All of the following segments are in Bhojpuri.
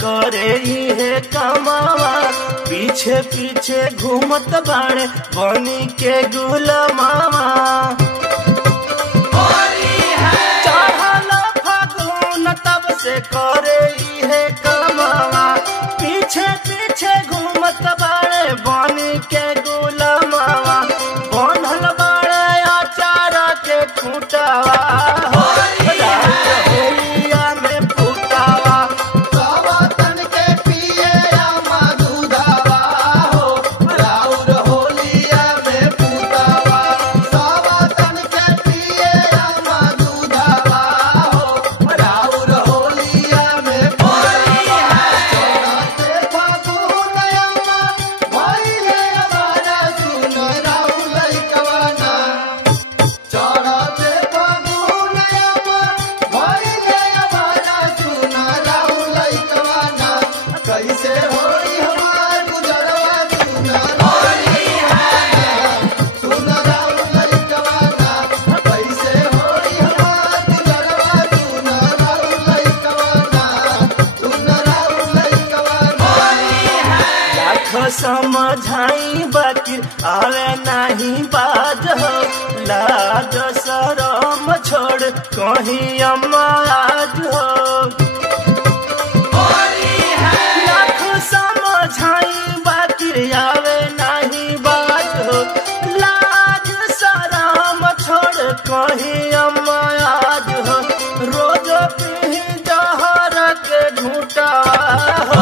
करे है कमावा, पीछे पीछे घूमत बाड़े बनी के गुलामावा। चढ़ल फागुन तब से करे है कमावा, पीछे पीछे घूमत बाड़े बनी के गुलामावा। बनल बाड़े अचार के खूंटावा, समझाई बाकी आवे नहीं बाज हो। लाज शरम छोड़ कहीं अमाज हो। लाख समझाई बाकी आवे नहीं बाज हो। लाज शरम छोड़ कहीं अमाज हो। रोज पी जहर के घूटा हो।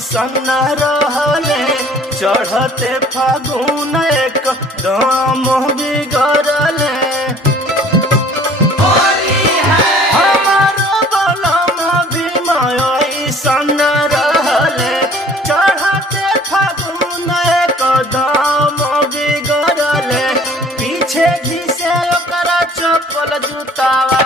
सन्ना रहले चढ़ते फागुन एक दम बिगड़ले। हमारो बलम भीम सन्ना रहले चढ़ते फागुन एक दम बिगड़ले। पीछे घिसे ओकरा चप्पल जूतावा।